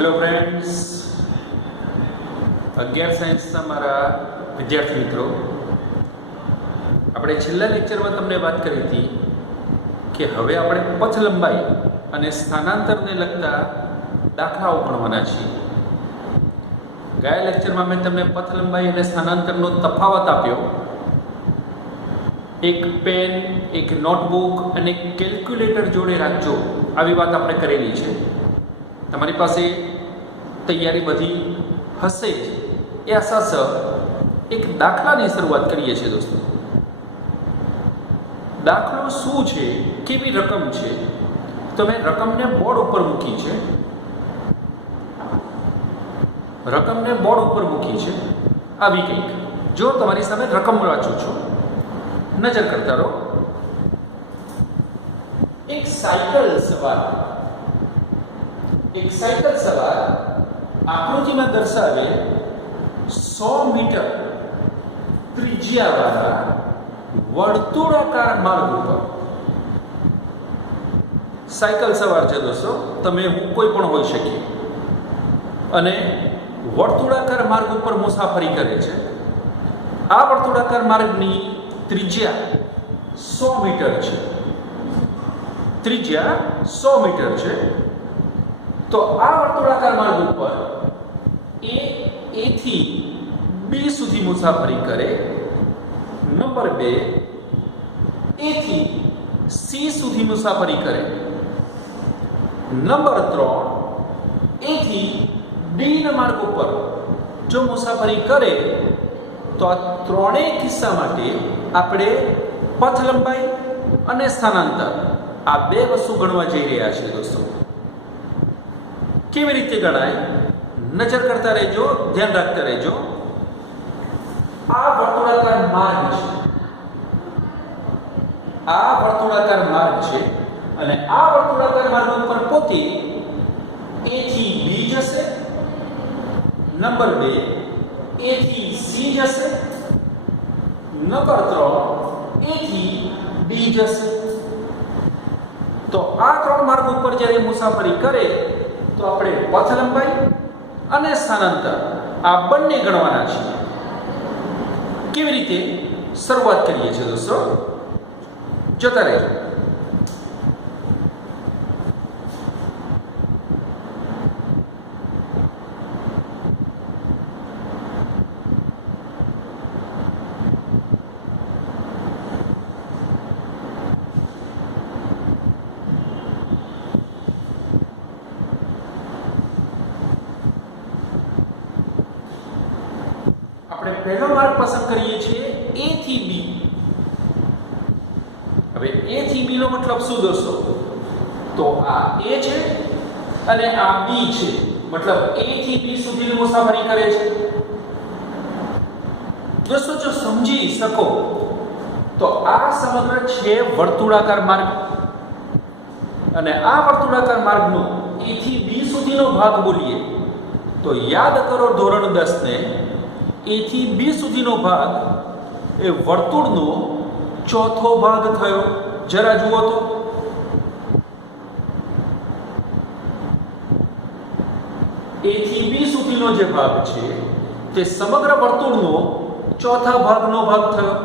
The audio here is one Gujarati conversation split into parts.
હેલો ફ્રેન્ડ્સ, 11 સાયન્સના મારા વિદ્યાર્થી મિત્રો, આપણે છેલ્લા લેક્ચરમાં તમને વાત કરી હતી કે હવે આપણે પથ લંબાઈ અને સ્થાનાંતરને લગતા દાખલાઓ ભણવાના છીએ. ગયા લેક્ચરમાં મેં તમને પથ લંબાઈ અને સ્થાનાંતરનો તફાવત આપ્યો. એક પેન, એક નોટબુક અને એક કેલ્ક્યુલેટર જોડે રાખજો, આવી વાત આપણે કરેલી છે. તમારી પાસે તૈયારી બધી હશે જ એ આશાસર એક દાખલાની શરૂઆત કરીએ છીએ દોસ્તો. દાખલો શું છે, કેવી રકમ છે, તો મેં રકમને બોર્ડ ઉપર મૂકી છે. રકમને બોર્ડ ઉપર મૂકી છે આવી કંઈક. જો તમારી સામે રકમ વાંચું છું, નજર કરતા રહો. એક સાયકલ સવાર આકૃતિમાં દર્શાવે 100 મીટર ત્રિજ્યાવાળા વર્તુળાકાર માર્ગ ઉપર સાયકલ સવાર છે દોસ્તો, તમે હું કોઈ પણ હોઈ શકીએ, અને વર્તુળાકાર માર્ગ ઉપર મુસાફરી કરે છે. આ વર્તુળાકાર માર્ગની ત્રિજ્યા 100 મીટર છે. ત્રિજ્યા 100 મીટર છે. તો આ વર્તુળાકાર માર્ગ ઉપર એ થી બી સુધી મુસાફરી કરે. નંબર 2, એ થી સી સુધી મુસાફરી કરે. નંબર 3, એ થી ડી ના માર્ગ ઉપર જો મુસાફરી કરે તો આ ત્રણેય કિસ્સા માટે આપણે પથ લંબાઈ અને સ્થાનાંતર આ બે વસ્તુ ગણવા જઈ રહ્યા છીએ દોસ્તો. કેવી રીતે ગણાય, નજર કરતા રહેજો, ધ્યાન રાખતા રહેજો. આ વર્તુળાકાર માર્ગ છે, આ વર્તુળાકાર માર્ગ છે, અને આ વર્તુળાકાર માર્ગ ઉપર પોતે એ થી બી જશે. નંબર 2, એ થી સી જશે. નંબર 3, એ થી ડી જશે. તો આ ત્રણ માર્ગ ઉપર જ્યારે મુસાફરી કરે તો આપણે પથ લંબાઈ અને સ્થાનાંતર આ બંને ગણવાના છીએ. કેવી રીતે શરૂઆત કરીએ છીએ દોસ્તો, જોતા રહેજો. આપણે પહેલો માર્ગ પસંદ કરીએ છીએ એ થી બી. હવે એ થી બી નો મતલબ શું દોસ્તો, તો આ એ છે અને આ બી છે, મતલબ એ થી બી સુધીની મુસાફરી કરે છે. દોસ્તો જો સમજી શકો તો આ સમગ્ર છે વર્તુળાકાર માર્ગ, અને આ વર્તુળાકાર માર્ગનો એ થી બી સુધીનો ભાગ બોલીએ તો યાદ કરો ધોરણ 10 ને, એ થી બી સુધીનો ભાગ એ વર્તુળનો ચોથો ભાગ થયો. જરા જુઓ તો, એ થી બી સુધીનો જે ભાગ છે તે સમગ્ર વર્તુળનો ચોથા ભાગનો ભાગ થયો.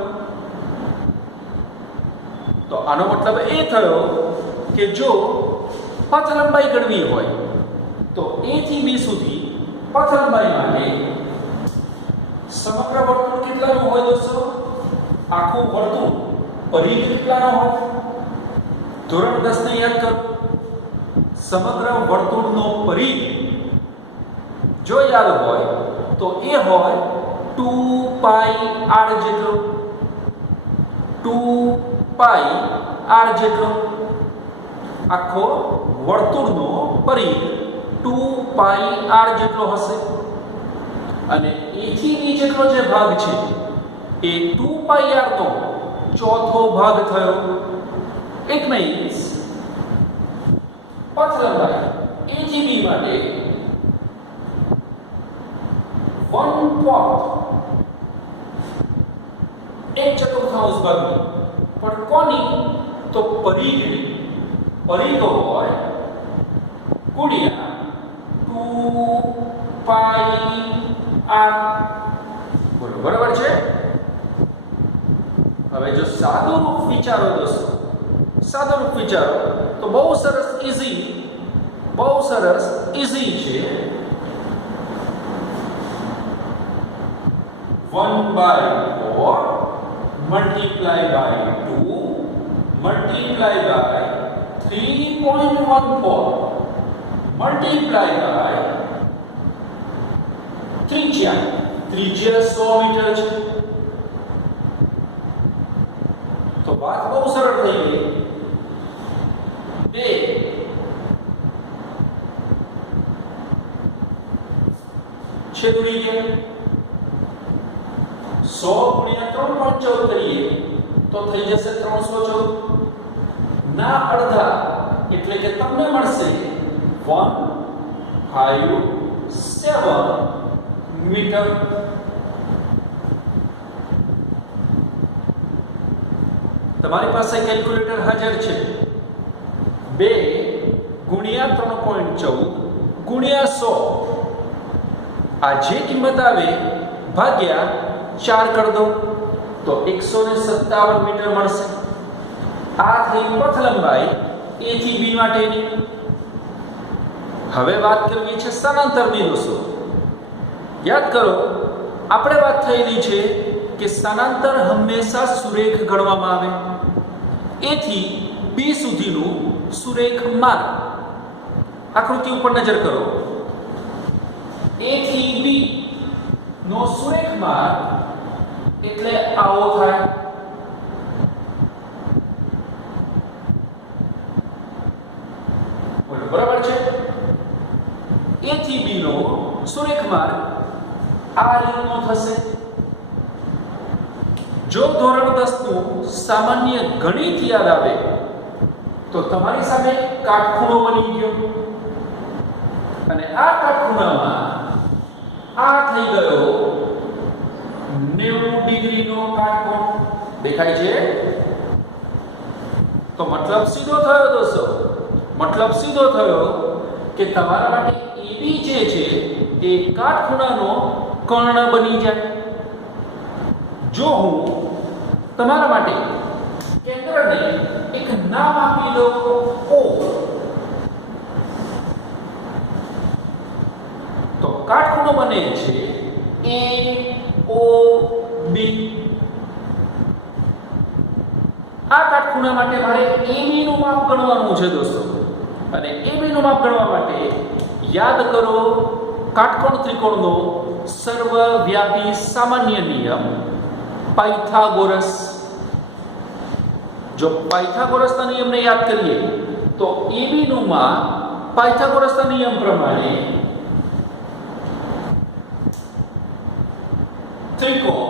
તો આનો મતલબ એ થયો કે જો પથ લંબાઈ ગણવી હોય તો એ થી બી સુધી પથ લંબાઈ માટે સમગ્ર વર્તુળ કેટલાનું હોય દોસ્તો, આખું વર્તુળ પરિઘ કેટલાનો હોય, ધોરણ 10 ને યાદ કરો. સમગ્ર વર્તુળનો પરિઘ જો યાદ હોય તો એ હોય 2πr જેટલો. 2πr જેટલો આખો વર્તુળનો પરિઘ 2πr જેટલો હશે. અને એ થી બી જેટલો જે ભાગ છે એ 2πr નો ચોથો ભાગ થયો. ઇટ મીન્સ પથ લંબાઈ એ થી બી માટે 1/4, 1/4 ભાગની, પણ કોની, તો પરિઘની. પરિઘ હોય ગુણ્યા પાઈ આર. બોલો બરાબર છે. હવે જો સાદું રૂપ વિચારો દોસ્તો, સાદું રૂપ વિચારો તો બહુ સરસ ઈઝી છે. 1/4 multiply by 2 multiply by 3.14 multiply by ત્રિજ્યા 100 મીટર છે. તો વાત બહુ સરળ થઈ ગઈ. 2 છેદડી ગયા. 100 ગુણ્યા 3.14 કરીએ તો થઈ જશે 314 ના અડધા એટલે કે તમને મળશે 157 મીટર. તમારી પાસે કેલ્ક્યુલેટર હાજર છે. 2 ગુણ્યા 3.14 ગુણ્યા 100 આ જે કિંમત આવે ભાગ્યા 4 કરી દો તો 157 મીટર મળશે. આ થઈ પથ લંબાઈ A થી B માટેની. હવે વાત કરવી છે સ્થાનાંતરની દોસ્તો. યાદ કરો આપણે વાત થયેલી છે કે સ્થાનાંતર હંમેશા સુરેખ ગણવામાં આવે. A થી B સુધીનું સુરેખ માર્ગ. આકૃતિ ઉપર નજર કરો. A થી B નો સુરેખ માર્ગ એટલે આવો થાય. બરાબર છે. A થી B નો સુરેખ માર્ગ આ રીતનો થશે. જો ધોરણ 10 નું સામાન્ય ગણિત યાદ આવે તો તમારી સામે કાટખૂણો બની ગયો અને આ કાટખૂણામાં આ થઈ ગયો 90 ડિગ્રીનો કાટકોણ. દેખાય છે? તો મતલબ સીધો થયો દોસ્તો. મતલબ સીધો થયો કે તમારા માટે AB જે છે એ કાટખૂણાનો કર્ણ બની જાય. જો હું તમારા માટે કેન્દ્રને એક નામ આપી દઉં O, તો કાટખૂણો બને છે AOB. આ કાટખૂણા માટે મારે AB નું માપ ગણવાનું છે દોસ્તો. અને AB નું માપ ગણવા માટે યાદ કરો કાટકોણ ત્રિકોણનો સર્વવ્યાપી સામાન્ય નિયમ પાયથાગોરસ. જો પાયથાગોરસના નિયમને યાદ કરીએ તો AB નું માપ પાયથાગોરસના નિયમ પ્રમાણે ત્રિકોણ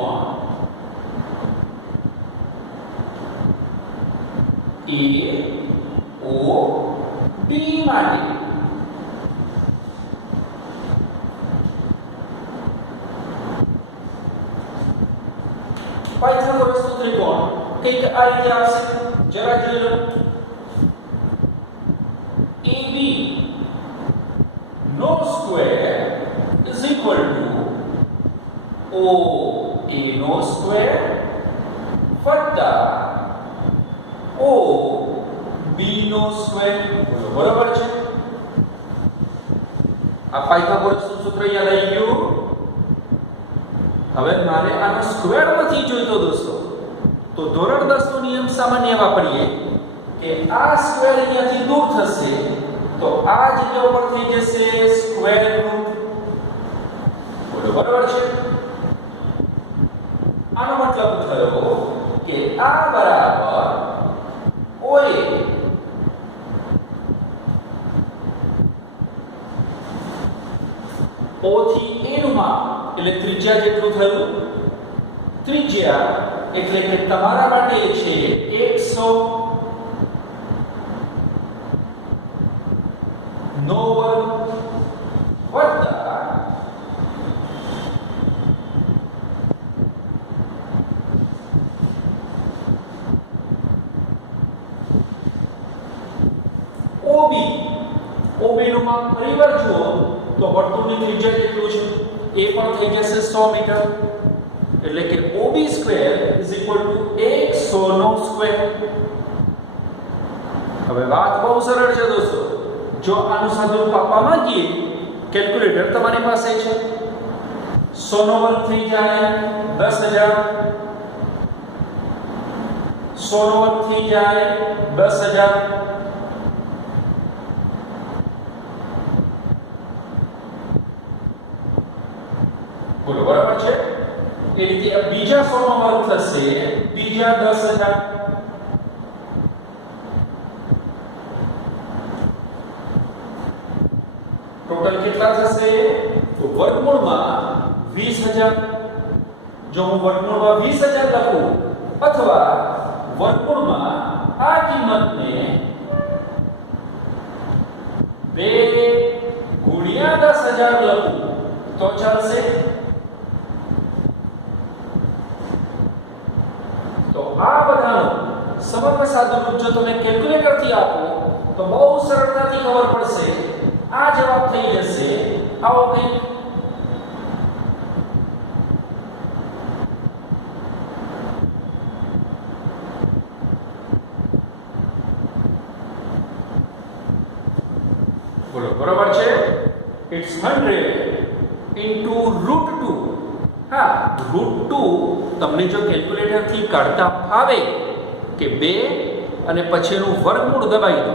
AOB માટે પાયથાગોરસનો ત્રિકોણ કંઈક આ રીતે આવશે. જરા જોઈ લો. AB નો square is equal to OA નો સ્ક્વેર વત્તા OB નો સ્ક્વેર. બરાબર છે? આ પાયથાગોરસનું સૂત્ર યાદ આવી ગયું. હવે મારે આનો સ્ક્વેર નથી જોઈતો દોસ્તો. તો ધોરણ 10 નો નિયમ સામાન્ય વાપરીએ કે આ સ્ક્વેર અહીંયાથી દૂર થશે તો આ જગ્યા ઉપર થઈ જશે સ્ક્વેર રૂટ. બરાબર છે? આનો મતલબ થયો કે આ બરાબર OA O થી A નું માપ એટલે ત્રિજ્યા જેટલું થયું. ત્રિજ્યા એટલે કે તમારા માટે છે 100 નો વર્ગ વત્તા OB. OB નું માપ પરિવાર જુઓ તો વર્તુળની ત્રિજ્યા કેટલું છે એ પણ થઈ જશે 100 મીટર એટલે કે OB સ્ક્વેર = 100 નો સ્ક્વેર. હવે વાત બહુ સરળ છે દોસ્તો. જો આનું સાદુરૂપ આપવા માંગીએ કેલ્ક્યુલેટર તમારી પાસે છે 100 નો વર્ગ થઈ જાય 10000 100 નો વર્ગ થઈ જાય 10000 બોલો બરાબર છે. એ રીતે બીજા 100 નો વર્ગ થશે બીજા 10000 ટોટલ કેટલા થશે તો વર્ગમૂળમાં 20000. જો હું વર્ગમૂળમાં 20000 લખું અથવા વર્ગમૂળમાં આ કિંમતને 2 ગુણ્યા 10000 લખું તો ચાલશે. તો આ બધાનો સમગ્ર સાદુરૂપ જો તમે કેલ્ક્યુલેટર થી આપો તો બહુ સરળતાથી ખબર પડશે. આ જવાબ થઈ જશે આવો કંઈક. બોલો બરાબર છે. It's 100 into √2. હા, √2 તમને જો કેલ્ક્યુલેટર થી કાઢતા ફાવે કે 2 અને પછીનું વર્ગમૂળ દબાઈ દો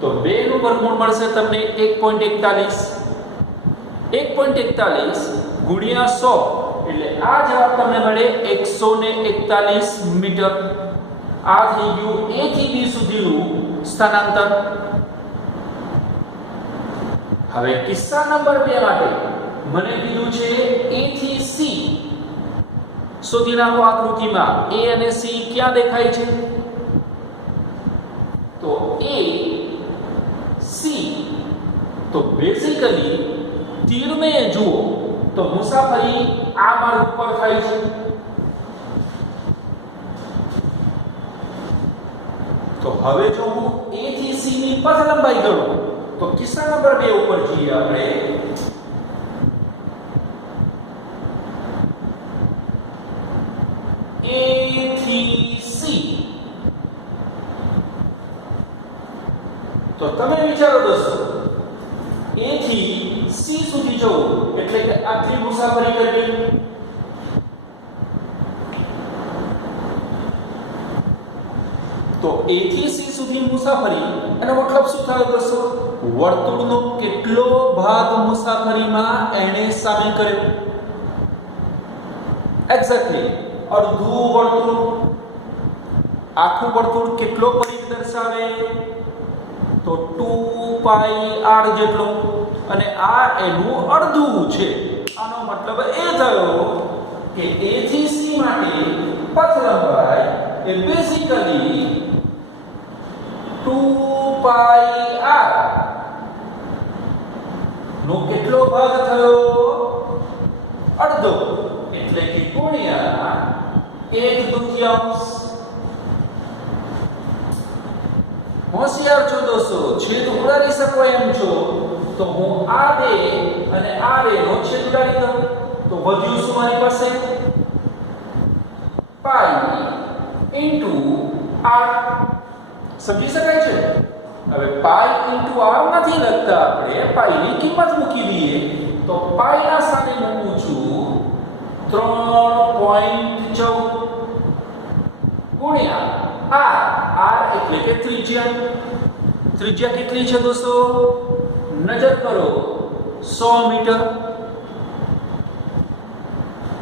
તો 2 નું વર્ગમૂળ મળશે તમને 1.41. 1.41 ગુણ્યા 100 એટલે આ જવાબ તમને મળે 141 મીટર. આ થઈ ગયું A થી B સુધીનું સ્થાનાંતર. હવે કિસ્સા નંબર 2 માટે મને કીધું છે A થી C સુધીના આકૃતિમાં A અને C ક્યાં દેખાય છે તો A C તો બેઝિકલી તીરને જુઓ તો મુસાફરી આ માર્ગ ઉપર થાય છે. તો હવે જો હું A થી C ની પથ લંબાઈ ગણું તો કિસ્સા નંબર 2 ઉપર જઈએ આપણે. A થી C તો તમે વિચારો દોસ્તો A થી C સુધી જવું એટલે કે આટલી મુસાફરી કરવી. તો A થી C સુધી મુસાફરી એનો મતલબ શું થાય દોસ્તો વર્તુળનો કેટલો ભાગ મુસાફરીમાં એને શામેલ કર્યો. એક્ઝેક્ટલી અડધું વર્તુળ. આખું વર્તુળ કેટલો પરિઘ દર્શાવે તો 2πr જેટલો અને આ એનું અડધું છે. આનો મતલબ એ થયો કે A થી C માટે પથ લંબાઈ એ બેઝિકલી 2πr નો કેટલો ભાગ થયો અડધો એટલે કે ગુણ્યા 1/2. હોશિયાર છો દોસ્તો, છેદ ઉડાડી શકો એમ છો તો હું આ 2 અને આ 2 નો છેદ ઉડાડી દઉં તો વધ્યું શું મારી પાસે π r. સમજી શકાય છે. હવે π r નથી લખતા આપણે π ની કિંમત મૂકી દઈએ તો π ના સ્થાને મૂકું છું 3.14 ગુણ્યા r એટલે કે ત્રિજ્યા. ત્રિજ્યા કેટલી છે દોસ્તો નજર કરો 100 મીટર.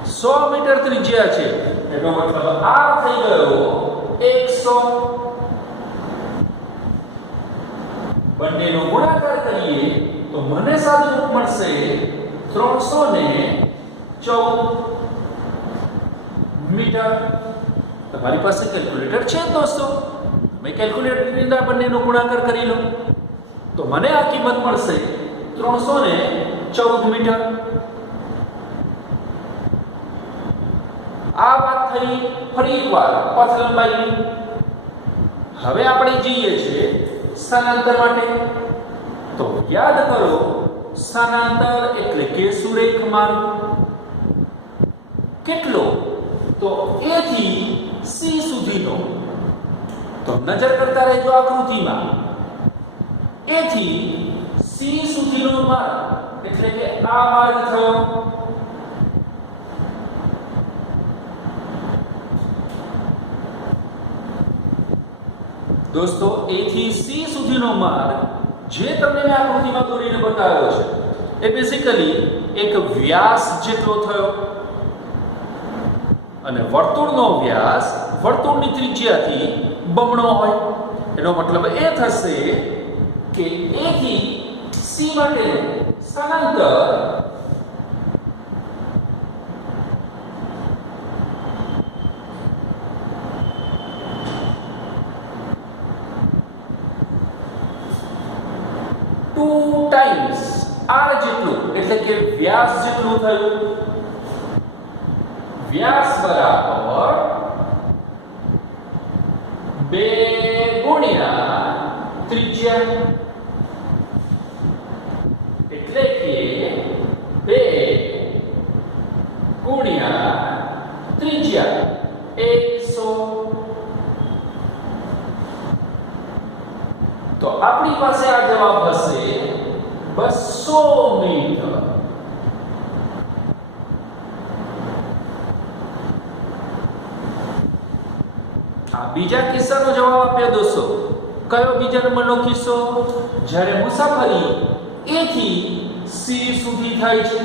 100 મીટર ત્રિજ્યા છે એનો મતલબ r થઈ ગયો 100. બંનેનો ગુણાકાર કરીએ તો મને સાદુરૂપ મળશે 314 મીટર. તમારી પાસે કેલ્ક્યુલેટર છે દોસ્તો, મેં કેલ્ક્યુલેટરની અંદર બંનેનો ગુણાકાર કરી લો તો મને આ કિંમત મળશે 314 મીટર. આ વાત થઈ ફરી એકવાર પથ લંબાઈની. હવે આપણે જઈએ છીએ સ્થાનાંતર માટે. તો યાદ કરો સ્થાનાંતર એટલે કે સુરેખ માર્ગ કેટલો તો A થી C સુધીનો તો નજર કરતા રહેજો આકૃતિમાં A થી C સુધીનો માર્ગ એટલે કે આ માર્ગ થયો દોસ્તો A થી C સુધીનો માર્ગ જે તમને મેં આકૃતિમાં દોરીને બતાવ્યો છે એ બેઝિકલી એક વ્યાસ જેટલો થયો અને વર્તુળનો વ્યાસ વર્તુળની ત્રિજ્યાથી બમણો હોય એનો મતલબ એ થશે કે A થી C માટે સ્થાનાંતર ટાઈમ્સ r જેટલું એટલે કે વ્યાસ જેટલું થયું વ્યાસ બરાબર 2 ગુણ્યા ત્રિજ્યા એટલે કે 2 ગુણ્યા ત્રિજ્યા 100 તો આપણી પાસે આ જવાબ હશે 200 મીટર આ બીજા કિસ્સાનો જવાબ આપ્યો દોસ્તો કયો બીજા નંબરનો કિસ્સો જ્યારે મુસાફરી A થી C સુધી થાય છે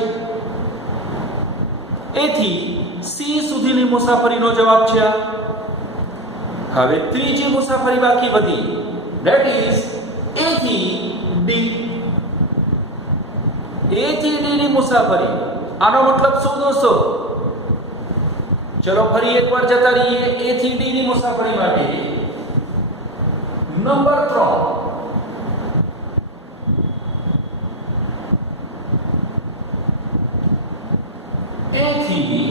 A થી C સુધીની મુસાફરીનો જવાબ છે હવે ત્રીજી મુસાફરી બાકી વધી that is A થી D A થી D ની મુસાફરી આનો મતલબ શું દોસ્તો ચલો ફરી એકવાર જતા રહીએ A થી D ની મુસાફરી માટે નંબર 3 A થી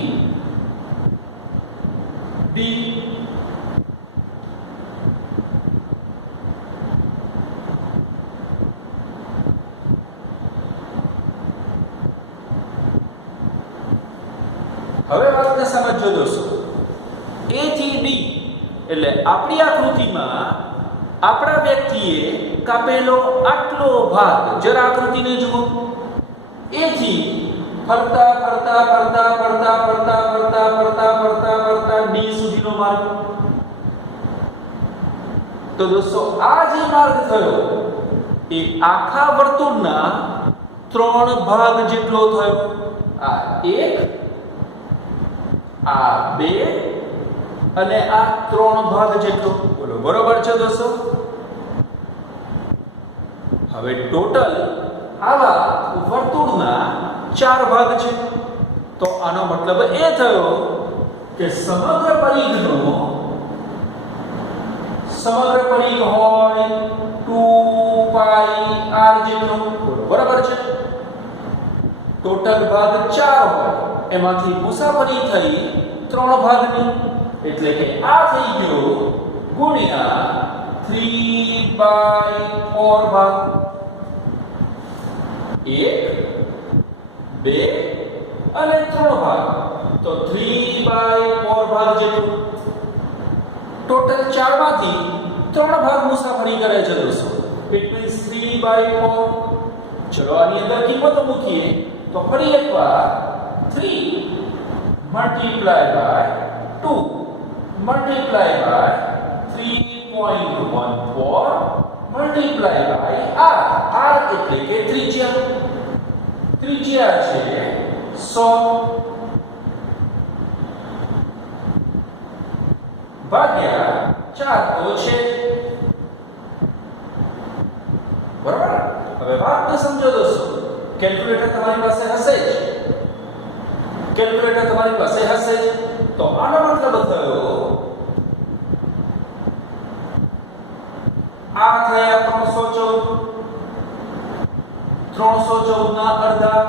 D હવે વાતને સમજો દોસ્તો A થી D એટલે આપણી આકૃતિમાં આપણા વ્યક્તિએ કાપેલો આટલો ભાગ જરા આકૃતિને જુઓ A થી ફરતા ફરતા ફરતા ફરતા ફરતા ફરતા ફરતા ફરતા ફરતા D સુધીનો માર્ગ તો દોસ્તો આ જે માર્ગ થયો એ આખા વર્તુળના 3 ભાગ જેટલો થયો આ 1 આ 2 અને આ 3 ભાગ જેટલો બોલો બરોબર છે દોસ્તો હવે ટોટલ આવા વર્તુળના 4 ભાગ છે તો આનો મતલબ એ થયો કે સમગ્ર પરિઘ હોય 2 પાઈ r જેટલો બોલો બરાબર છે ટોટલ ભાગ 4 હોય એમાંથી મુસાફરી થઈ 3 ભાગની એટલે કે આ થઈ ગયો ગુણ્યા 3/4 ભાગ 1 2 અને 3 ભાગ તો 3/4 ભાગ જેટલું ટોટલ 4 માંથી 3 ભાગ મુસાફરી કરે છે દોસ્તો ઇટ મીન્સ 3/4 ચલો આની અંદર કિંમતો મૂકીએ તો ફરી એકવાર 3 multiply by 2 multiply by 3.14 multiply by r એટલે કે ત્રિજ્યા છે 100 ભાગ્યા 4 તો છે બરાબર હવે વાતને સમજો દોસ્તો કેલ્ક્યુલેટર તમારી પાસે હશે જ તો આનો મતલબ થયો આ થયા 314 ના અડધા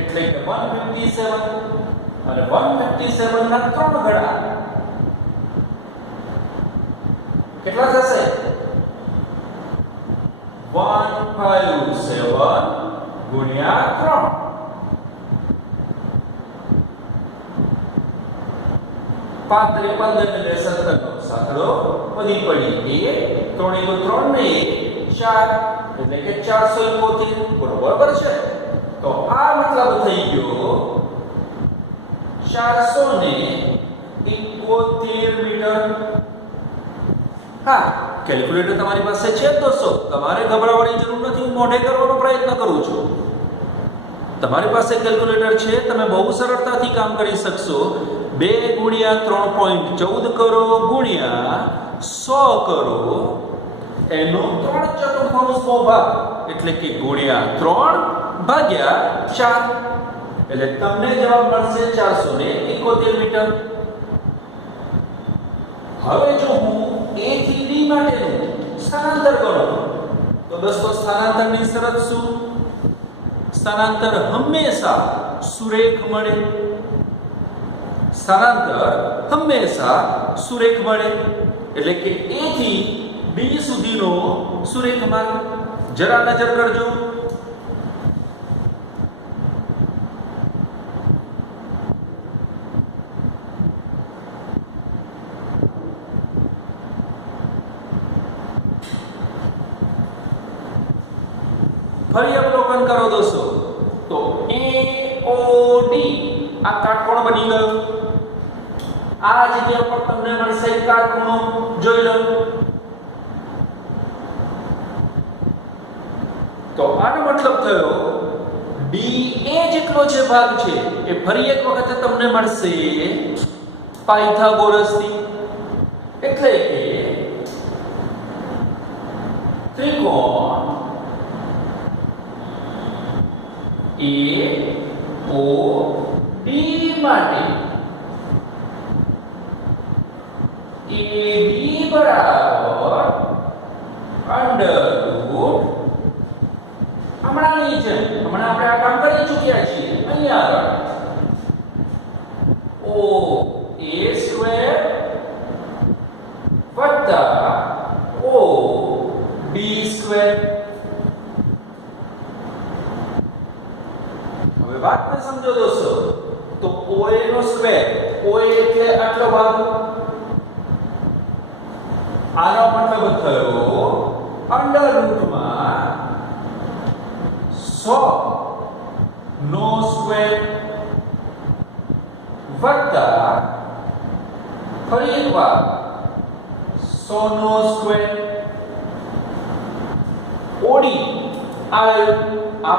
એટલે કે 157 અને 157 ના 3 ગણા કેટલા થશે 1 ગુણ્યા 3 5 3 15 ને 17 સાથળો વધી પડી 1 3 3 ને 4 એટલે કે 471 બરોબર છે તો આ મતલબ થઈ ગયો 471 મીટર હા કેલ્ક્યુલેટર તમારી પાસે છે દોસ્તો તમારે ગભરાવાની જરૂર નથી હું મોઢે કરવાનો પ્રયત્ન કરું છું તમારી પાસે કેલ્ક્યુલેટર છે તમે બહુ સરળતાથી કામ કરી શકશો 2 ગુણ્યા 3.14 કરો ગુણ્યા 100 કરો એનો 3/4 ભાગ એટલે કે ગુણ્યા 3 ભાગ્યા 4 એટલે તમને જવાબ મળશે 471 મીટર હવે જો હું A થી B માટેનું સ્થાનાંતર કરું તો દોસ્તો સ્થાનાંતરની શરત શું સ્થાનાંતર હંમેશા સુરેખ મળે એટલે કે A થી B સુધીનો સુરેખ માર્ગ જરા નજર કરજો ફરી અવલોકન કરો દોસ્તો તો AOD આ કાટકોણ બની ગયો આ જગ્યા પર તમને મળશે કાટખૂણો જોઈ લો તો આનો મતલબ થયો DA જેટલો જે ભાગ છે એ ફરી એક વખત તમને મળશે પાયથાગોરસથી એટલે કે ત્રિકોણ AOD માટે AB બરાબર √ હમણાં આપણે આ કામ કરી ચૂક્યા છીએ અહીંયા OA² વત્તા OB². હવે વાતને સમજો દોસ્તો તો OA નો સ્ક્વેર OA એટલે આટલો ભાગ આનો મતલબ થયો √ માં 100 નો સ્ક્વેર વત્તા ફરી એકવાર 100 નો સ્ક્વેર OD આ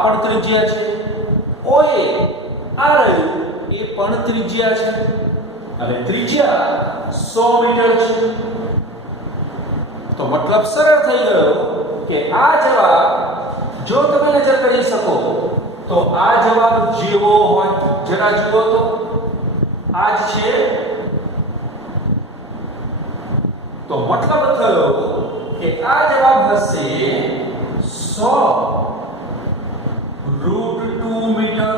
પણ ત્રિજ્યા છે OA આ રહ્યું એ પણ ત્રિજ્યા છે અને ત્રિજ્યા 100 મીટર છે તો મતલબ સરળ થઈ ગયો કે આ જવાબ જો તમે નજર કરી શકો તો આ જવાબ જેવો હોય જરા જુઓ તો આ જ છે તો મતલબ થયો કે આ જવાબ હશે 100 √2 મીટર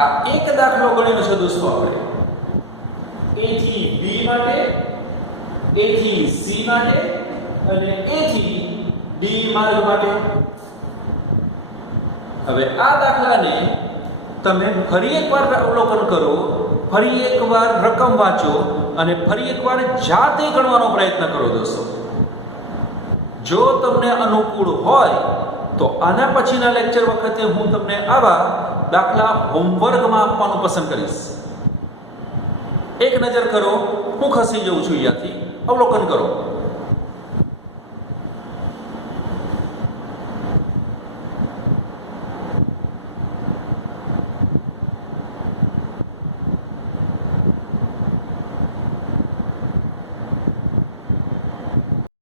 આ એક દાખલો ગણ્યો છે દોસ્તો આપણે A થી B માટે A થી C માટે અને A થી D માર્ગ માટે હવે આ દાખલાને તમે ફરી એકવાર અવલોકન કરો ફરી એકવાર રકમ વાંચો અને ફરી એકવાર જાતે ગણવાનો પ્રયત્ન કરો દોસ્તો જો તમને અનુકૂળ હોય તો આના પછીના લેક્ચર વખતે હું તમને આવા દાખલા હોમવર્કમાં આપવાનું પસંદ કરીશ એક નજર કરો હું ખસી જઉં છું અહીંયાથી અવલોકન કરો